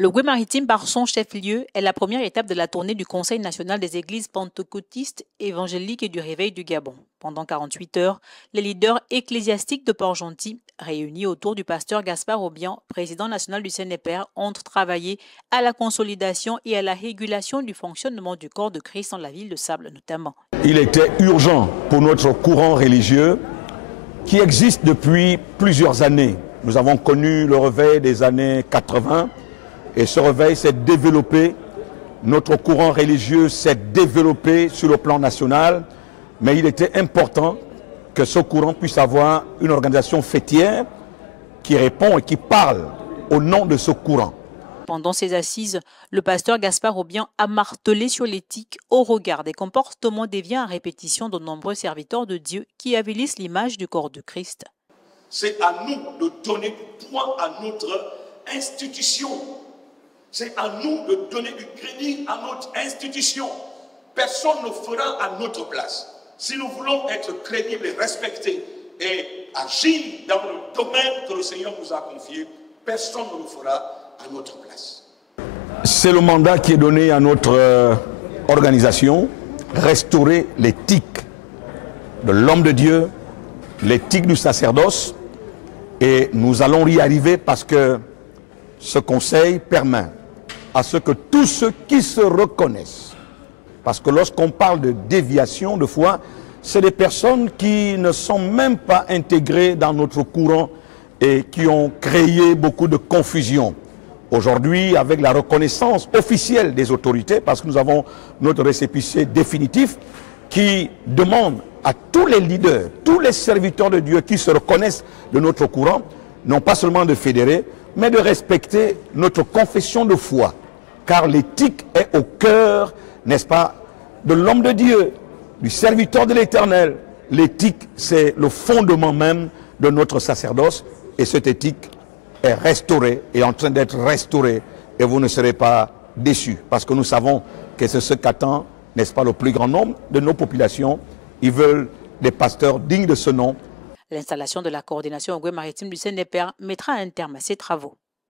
Le Goué maritime, par son chef-lieu, est la première étape de la tournée du Conseil national des églises pentecôtistes évangéliques et du Réveil du Gabon. Pendant 48 heures, les leaders ecclésiastiques de Port-Gentil, réunis autour du pasteur Gaspard Obiang, président national du CNEPR, ont travaillé à la consolidation et à la régulation du fonctionnement du corps de Christ dans la ville de Sable notamment. Il était urgent pour notre courant religieux qui existe depuis plusieurs années. Nous avons connu le réveil des années 80 et ce réveil s'est développé. Notre courant religieux s'est développé sur le plan national, mais il était important que ce courant puisse avoir une organisation fêtière qui répond et qui parle au nom de ce courant. Pendant ces assises, le pasteur Gaspard Obiang a martelé sur l'éthique au regard des comportements déviants à répétition de nombreux serviteurs de Dieu qui avilissent l'image du corps de Christ. C'est à nous de donner du poids à notre institution. C'est à nous de donner du crédit à notre institution. Personne ne fera à notre place. Si nous voulons être crédibles et respectés et agir dans le domaine que le Seigneur nous a confié, personne ne le fera à notre place. C'est le mandat qui est donné à notre organisation, restaurer l'éthique de l'homme de Dieu, l'éthique du sacerdoce, et nous allons y arriver parce que ce conseil permet à ce que tous ceux qui se reconnaissent, parce que lorsqu'on parle de déviation de foi, c'est des personnes qui ne sont même pas intégrées dans notre courant et qui ont créé beaucoup de confusion. Aujourd'hui, avec la reconnaissance officielle des autorités, parce que nous avons notre récépissé définitif qui demande à tous les leaders, tous les serviteurs de Dieu qui se reconnaissent de notre courant, non pas seulement de fédérer, mais de respecter notre confession de foi. Car l'éthique est au cœur, n'est-ce pas, de l'homme de Dieu, du serviteur de l'Éternel. L'éthique, c'est le fondement même de notre sacerdoce. Et cette éthique est restaurée, est en train d'être restaurée. Et vous ne serez pas déçus. Parce que nous savons que c'est ce qu'attend, n'est-ce pas, le plus grand nombre de nos populations. Ils veulent des pasteurs dignes de ce nom. L'installation de la coordination au Goué maritime du CNEPR mettra un terme à ces travaux.